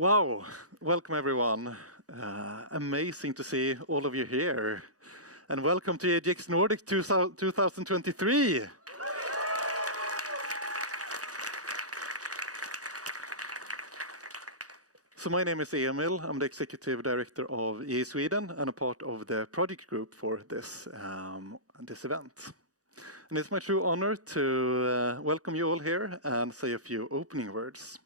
Wow, welcome everyone. Amazing to see all of you here. And welcome to EAGxNordics 2023. So my name is Emil. I'm the Executive Director of EA Sweden and a part of the project group for this event. And it's my true honor to welcome you all here and say a few opening words.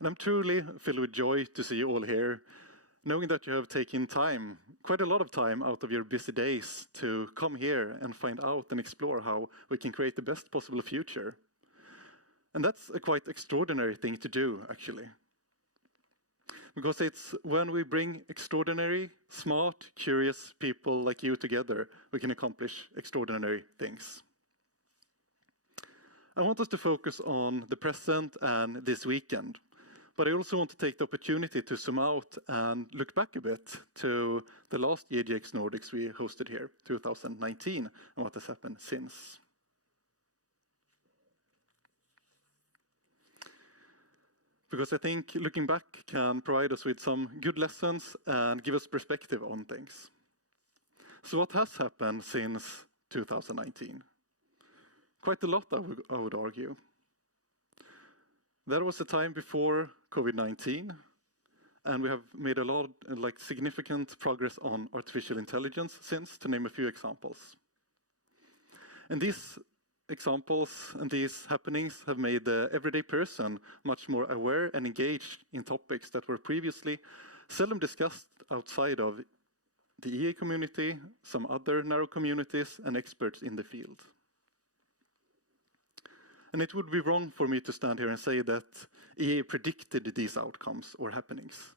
And I'm truly filled with joy to see you all here, knowing that you have taken time, quite a lot of time out of your busy days to come here and find out and explore how we can create the best possible future. And that's a quite extraordinary thing to do, actually. Because it's when we bring extraordinary, smart, curious people like you together, we can accomplish extraordinary things. I want us to focus on the present and this weekend. But I also want to take the opportunity to zoom out and look back a bit to the last EAGxNordics we hosted here, 2019, and what has happened since. Because I think looking back can provide us with some good lessons and give us perspective on things. So what has happened since 2019? Quite a lot, I would argue. There was a time before COVID-19, and we have made a lot, significant progress on artificial intelligence since, to name a few examples. And these examples and these happenings have made the everyday person much more aware and engaged in topics that were previously seldom discussed outside of the EA community, some other narrow communities, and experts in the field. And it would be wrong for me to stand here and say that EA predicted these outcomes or happenings.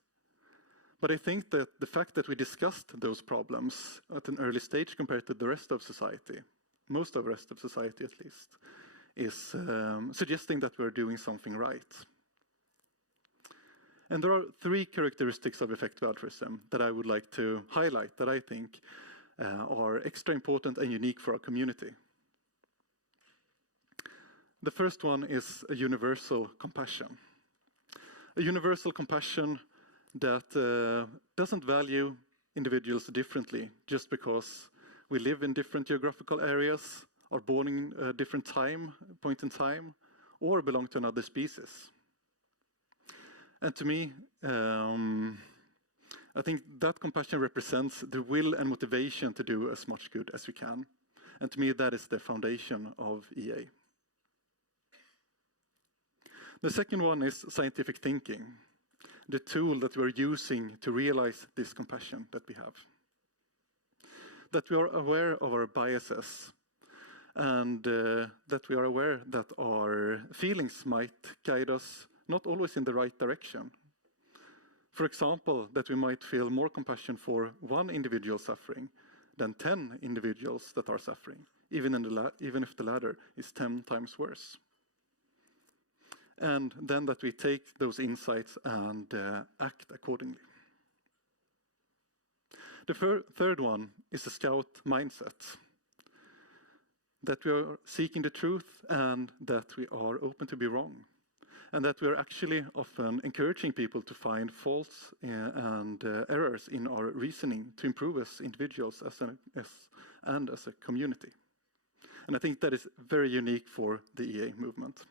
But I think that the fact that we discussed those problems at an early stage compared to the rest of society, most of the rest of society at least, is suggesting that we're doing something right. And there are three characteristics of effective altruism that I would like to highlight that I think are extra important and unique for our community. The first one is a universal compassion. A universal compassion that doesn't value individuals differently just because we live in different geographical areas, are born in a different point in time, or belong to another species. And to me, I think that compassion represents the will and motivation to do as much good as we can. And to me, that is the foundation of EA. The second one is scientific thinking, the tool that we're using to realize this compassion that we have. That we are aware of our biases and that we are aware that our feelings might guide us not always in the right direction. For example, that we might feel more compassion for one individual suffering than 10 individuals that are suffering, even if the latter is 10 times worse. And then that we take those insights and act accordingly. The third one is a scout mindset. That we are seeking the truth and that we are open to be wrong. And that we are actually often encouraging people to find faults and errors in our reasoning to improve as individuals and as a community. And I think that is very unique for the EA movement.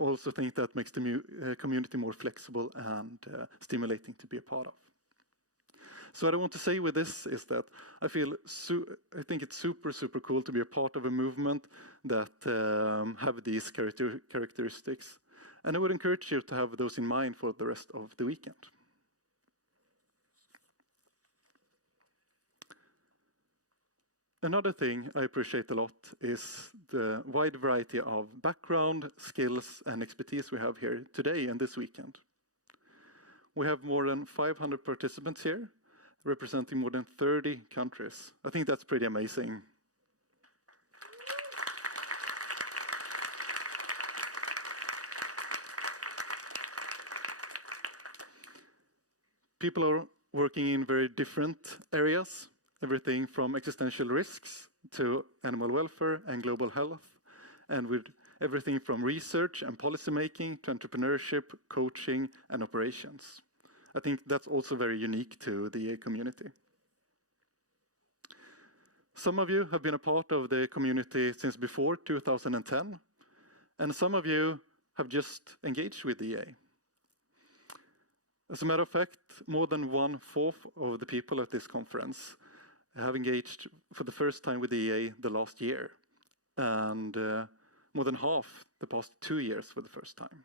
Also think that makes the community more flexible and stimulating to be a part of. So what I want to say with this is that I think it's super, super cool to be a part of a movement that have these characteristics. And I would encourage you to have those in mind for the rest of the weekend. Another thing I appreciate a lot is the wide variety of background, skills, and expertise we have here today and this weekend. We have more than 500 participants here, representing more than 30 countries. I think that's pretty amazing. People are working in very different areas. Everything from existential risks to animal welfare and global health, and with everything from research and policy making to entrepreneurship, coaching, and operations. I think that's also very unique to the EA community. Some of you have been a part of the community since before 2010, and some of you have just engaged with EA. As a matter of fact, more than 1/4 of the people at this conference have engaged for the first time with EA the last year, and more than half the past 2 years for the first time.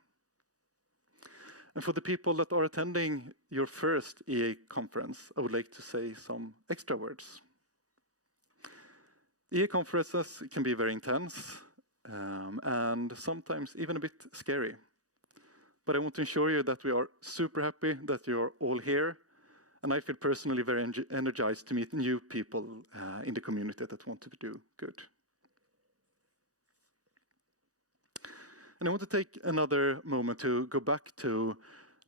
And for the people that are attending your first EA conference, I would like to say some extra words. EA conferences can be very intense and sometimes even a bit scary. But I want to assure you that we are super happy that you are all here. And I feel personally very energized to meet new people in the community that want to do good. And I want to take another moment to go back to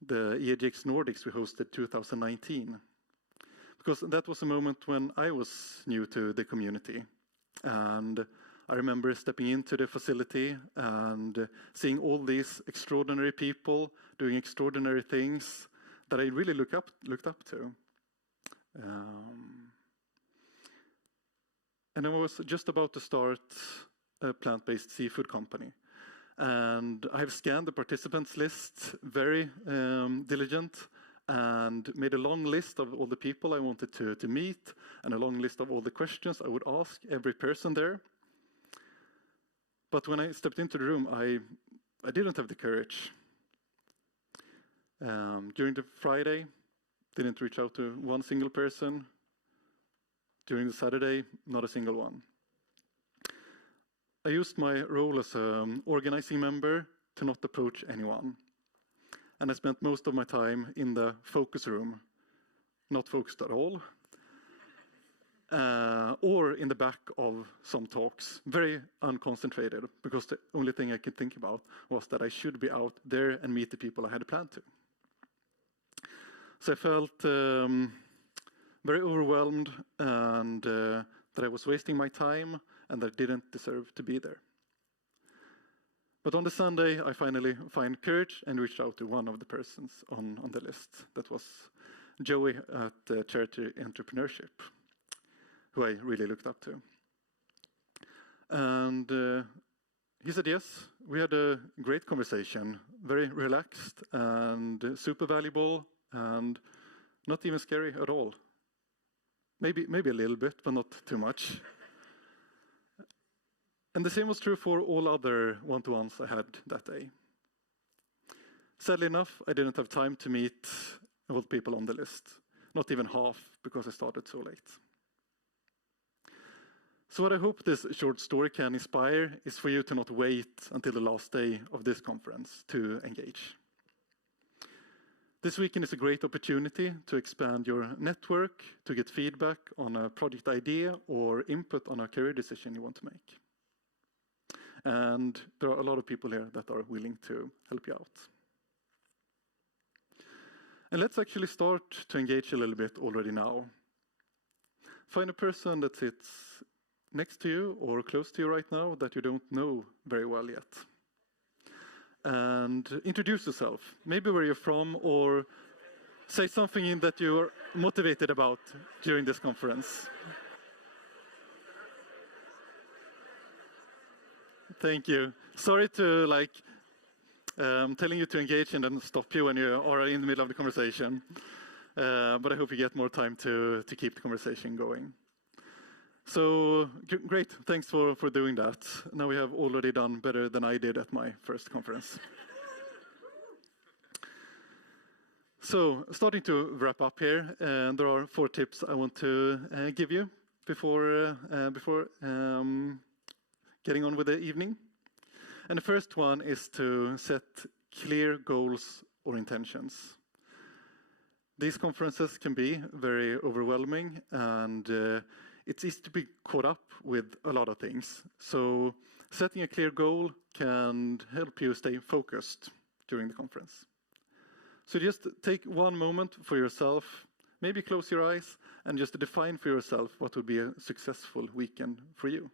the EAGxNordics we hosted 2019. Because that was a moment when I was new to the community. And I remember stepping into the facility and seeing all these extraordinary people doing extraordinary things that I really looked up to. And I was just about to start a plant-based seafood company. And I have scanned the participants list very diligent and made a long list of all the people I wanted to meet and a long list of all the questions I would ask every person there. But when I stepped into the room, I didn't have the courage. During the Friday, didn't reach out to one single person. During the Saturday, not a single one. I used my role as an organizing member to not approach anyone. And I spent most of my time in the focus room, not focused at all, or in the back of some talks, very unconcentrated, because the only thing I could think about was that I should be out there and meet the people I had planned to. So I felt very overwhelmed and that I was wasting my time and that I didn't deserve to be there. But on the Sunday, I finally find courage and reached out to one of the persons on the list. That was Joey at Charity Entrepreneurship, who I really looked up to. And he said yes. We had a great conversation, very relaxed and super valuable and not even scary at all. Maybe a little bit, but not too much. And the same was true for all other one-to-ones I had that day. Sadly enough, I didn't have time to meet all the people on the list. Not even half, because I started so late. So what I hope this short story can inspire is for you to not wait until the last day of this conference to engage. This weekend is a great opportunity to expand your network, to get feedback on a project idea or input on a career decision you want to make. And there are a lot of people here that are willing to help you out. And let's actually start to engage a little bit already now. Find a person that sits next to you or close to you right now that you don't know very well yet. And introduce yourself, maybe where you're from, or say something that you're motivated about during this conference. Thank you. Sorry to telling you to engage and then stop you when you are in the middle of the conversation. But I hope you get more time to keep the conversation going. So great, thanks for doing that. Now we have already done better than I did at my first conference. So starting to wrap up here, there are 4 tips I want to give you before getting on with the evening. And the first one is to set clear goals or intentions. These conferences can be very overwhelming and it's easy to be caught up with a lot of things. So setting a clear goal can help you stay focused during the conference. So just take one moment for yourself, maybe close your eyes and just define for yourself what would be a successful weekend for you.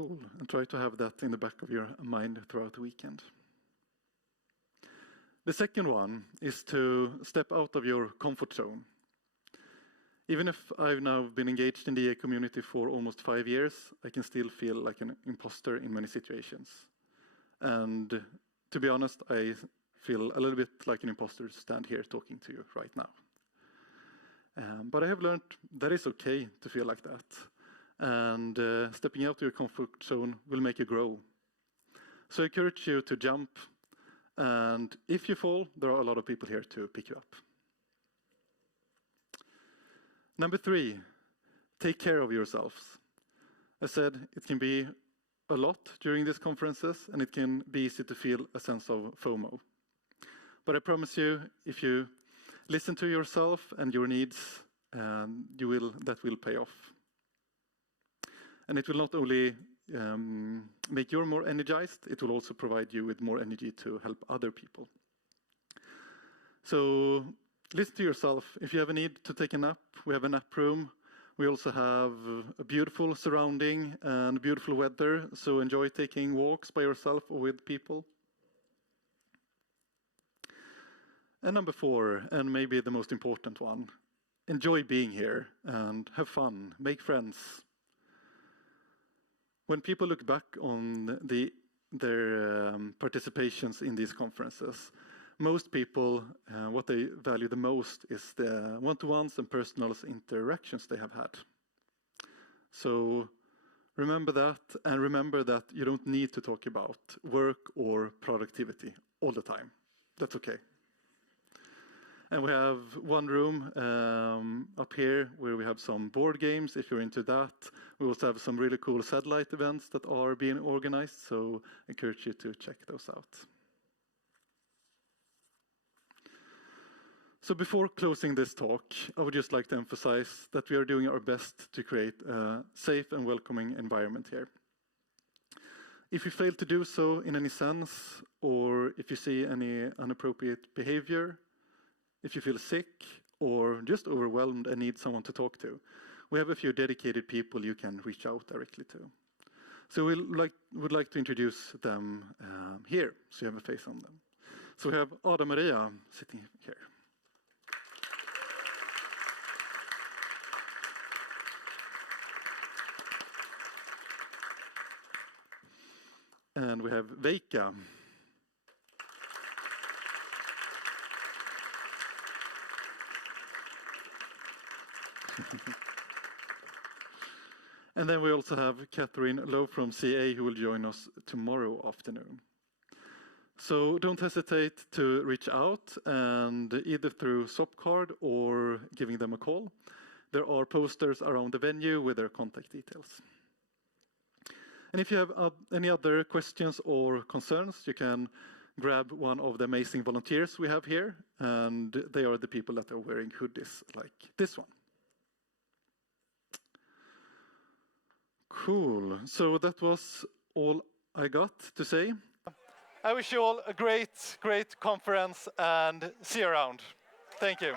Cool. And try to have that in the back of your mind throughout the weekend. The second one is to step out of your comfort zone. Even if I've now been engaged in the EA community for almost 5 years, I can still feel like an imposter in many situations. And to be honest, I feel a little bit like an imposter to stand here talking to you right now. But I have learned that it's okay to feel like that. And stepping out of your comfort zone will make you grow. So I encourage you to jump. And if you fall, there are a lot of people here to pick you up. Number 3, take care of yourselves. I said it can be a lot during these conferences, and it can be easy to feel a sense of FOMO. But I promise you, if you listen to yourself and your needs, that will pay off. And it will not only make you more energized, it will also provide you with more energy to help other people. So listen to yourself. If you have a need to take a nap, we have a nap room. We also have a beautiful surrounding and beautiful weather, so enjoy taking walks by yourself or with people. And number 4, and maybe the most important one, enjoy being here and have fun, make friends. When people look back on their participations in these conferences, most people, what they value the most is the one-to-ones and personal interactions they have had. So remember that, and remember that you don't need to talk about work or productivity all the time. That's okay. And we have one room up here where we have some board games, if you're into that. We also have some really cool satellite events that are being organized, so I encourage you to check those out. So before closing this talk, I would just like to emphasize that we are doing our best to create a safe and welcoming environment here. If you fail to do so in any sense, or if you see any inappropriate behavior, if you feel sick or just overwhelmed and need someone to talk to, we have a few dedicated people you can reach out directly to. So we would like to introduce them here, so you have a face on them. So we have Ada Maria sitting here. And we have Veika. And then we also have Catherine Lowe from CA who will join us tomorrow afternoon. So don't hesitate to reach out, and either through Sopcard or giving them a call. There are posters around the venue with their contact details. And if you have any other questions or concerns, you can grab one of the amazing volunteers we have here, and they are the people that are wearing hoodies like this one. Cool. So that was all I got to say. I wish you all a great conference and see you around. Thank you.